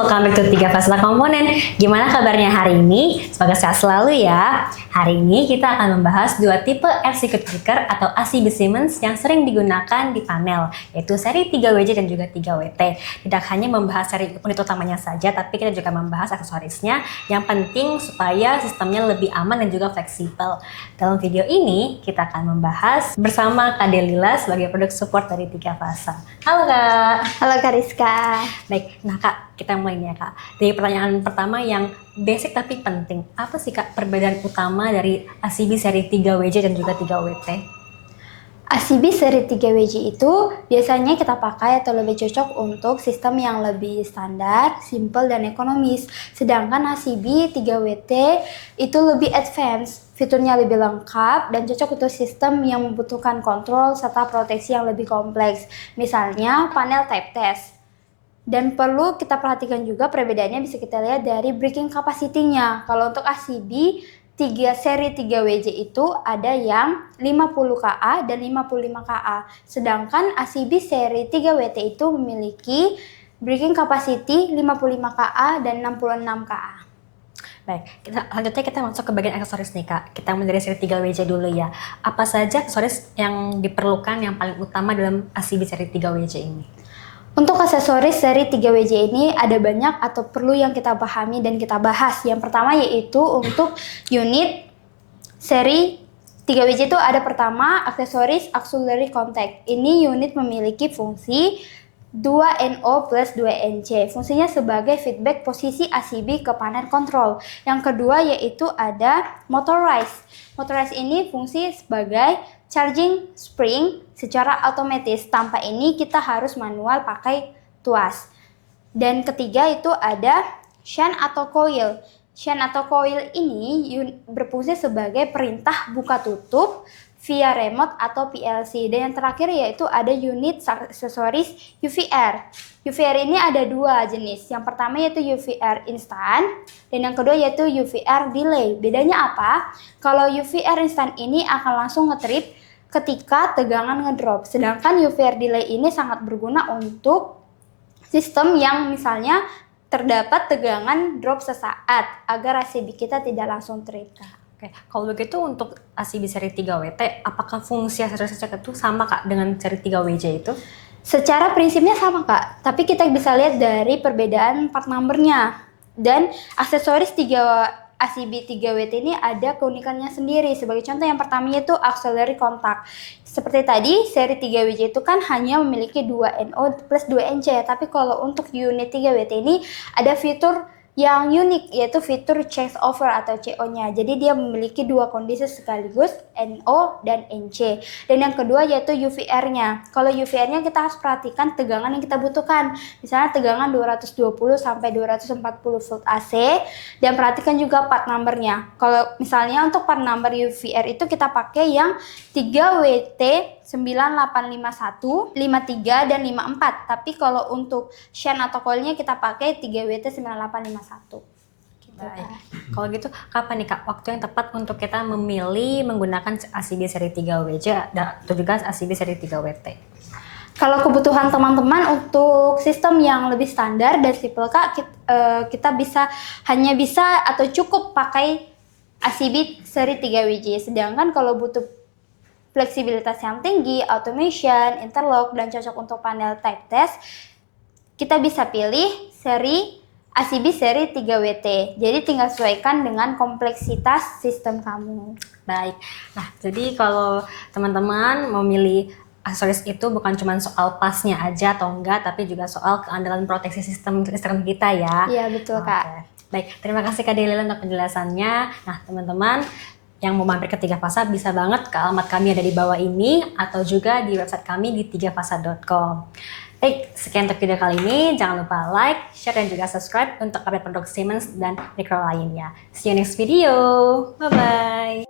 welcome back to 3 Fasa Komponen. Gimana kabarnya hari ini? Semoga sehat selalu ya. Hari ini kita akan membahas dua tipe air circuit breaker atau ACB Siemens yang sering digunakan di panel, yaitu seri 3WJ dan juga 3WT. Tidak hanya membahas seri unit utamanya saja, tapi kita juga membahas aksesorisnya yang penting supaya sistemnya lebih aman dan juga fleksibel. Dalam video ini, kita akan membahas bersama Kak Delila sebagai produk support dari 3 Fasa. Halo Kak. Halo Kak Rizka. Baik, nah Kak, kita mulai nih ya Kak. Dari pertanyaan pertama yang basic tapi penting. Apa sih Kak perbedaan utama dari ACB seri 3WJ dan juga 3WT? ACB seri 3WJ itu biasanya kita pakai atau lebih cocok untuk sistem yang lebih standar, simple, dan ekonomis. Sedangkan ACB 3WT itu lebih advance, fiturnya lebih lengkap dan cocok untuk sistem yang membutuhkan kontrol serta proteksi yang lebih kompleks. Misalnya panel type test. Dan perlu kita perhatikan juga perbedaannya bisa kita lihat dari breaking capacity-nya. Kalau untuk ACB seri 3WJ itu ada yang 50 kA dan 55 kA. Sedangkan ACB seri 3WT itu memiliki breaking capacity 55 kA dan 66 kA. Baik, selanjutnya kita masuk ke bagian aksesoris nih Kak. Kita mulai dari seri 3WJ dulu ya. Apa saja aksesoris yang diperlukan yang paling utama dalam ACB seri 3WJ ini? Untuk aksesoris seri 3WJ ini ada banyak atau perlu yang kita pahami dan kita bahas. Yang pertama yaitu untuk unit seri 3WJ itu ada pertama aksesoris auxiliary contact. Ini unit memiliki fungsi 2NO plus 2NC. Fungsinya sebagai feedback posisi ACB ke panel control. Yang kedua yaitu ada motorized. Motorized ini fungsi sebagai charging spring secara otomatis. Tanpa ini kita harus manual pakai tuas. Dan ketiga itu ada shunt atau coil. Shunt atau coil ini berfungsi sebagai perintah buka tutup via remote atau PLC. Dan yang terakhir yaitu ada unit aksesoris UVR. UVR ini ada dua jenis. Yang pertama yaitu UVR instant dan yang kedua yaitu UVR delay. Bedanya apa? Kalau UVR instant ini akan langsung nge-trip ketika tegangan ngedrop. Sedangkan UVR delay ini sangat berguna untuk sistem yang misalnya terdapat tegangan drop sesaat agar ACB kita tidak langsung trip. Oke, kalau begitu untuk ACB seri 3WT, apakah fungsi aksesoris itu sama Kak dengan seri 3WJ itu? Secara prinsipnya sama Kak, tapi kita bisa lihat dari perbedaan part numbernya. Dan aksesoris ACB 3WT ini ada keunikannya sendiri. Sebagai contoh yang pertamanya itu auxiliary contact. Seperti tadi, seri 3WJ itu kan hanya memiliki 2NO plus 2NC. Tapi kalau untuk unit 3WT ini ada fitur yang unik, yaitu fitur change over atau CO-nya. Jadi dia memiliki dua kondisi sekaligus, NO dan NC. Dan yang kedua yaitu UVR-nya. Kalau UVR-nya kita harus perhatikan tegangan yang kita butuhkan. Misalnya tegangan 220 sampai 240 volt AC. Dan perhatikan juga part number-nya. Kalau misalnya untuk part number UVR itu kita pakai yang 3WT 9851, 53 dan 54. Tapi kalau untuk shunt atau coilnya kita pakai 3WT 9851. Baik. Kalau gitu, kapan nih Kak waktu yang tepat untuk kita memilih menggunakan ACB seri 3WJ atau juga ACB seri 3WT? Kalau kebutuhan teman-teman untuk sistem yang lebih standar dan simple Kak, kita hanya bisa atau cukup pakai ACB seri 3WJ. Sedangkan kalau butuh fleksibilitas yang tinggi, automation, interlock, dan cocok untuk panel type test, kita bisa pilih seri ACB seri 3WT. Jadi tinggal sesuaikan dengan kompleksitas sistem kamu. Baik, nah jadi kalau teman-teman memilih aksesoris itu bukan cuma soal pasnya aja atau enggak, tapi juga soal keandalan proteksi sistem listrik kita ya. Iya betul Kak. Baik, terima kasih Kak Delila untuk penjelasannya. Nah teman-teman yang mau mampir ke 3 Fasa bisa banget ke alamat kami ada di bawah ini atau juga di website kami di 3fasa.com. Baik, sekian untuk video kali ini. Jangan lupa like, share, dan juga subscribe untuk update produk Siemens dan mikro lainnya. See you next video. Bye-bye.